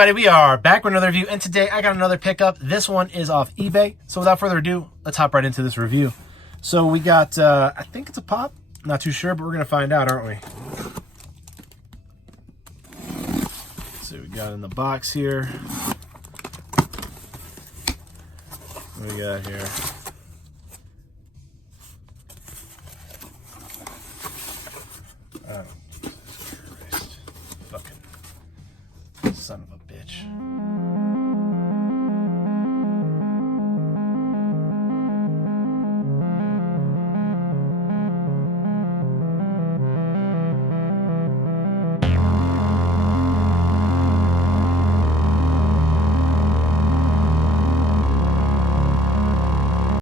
Everybody, we are back with another review, and today I got another pickup. This one is off eBay. So without further ado, let's hop right into this review. So we got, I think it's a pop. Not too sure, but we're going to find out, aren't we? Let's see what we got in the box here. What do we got here? Oh, Jesus Christ. Fucking son of a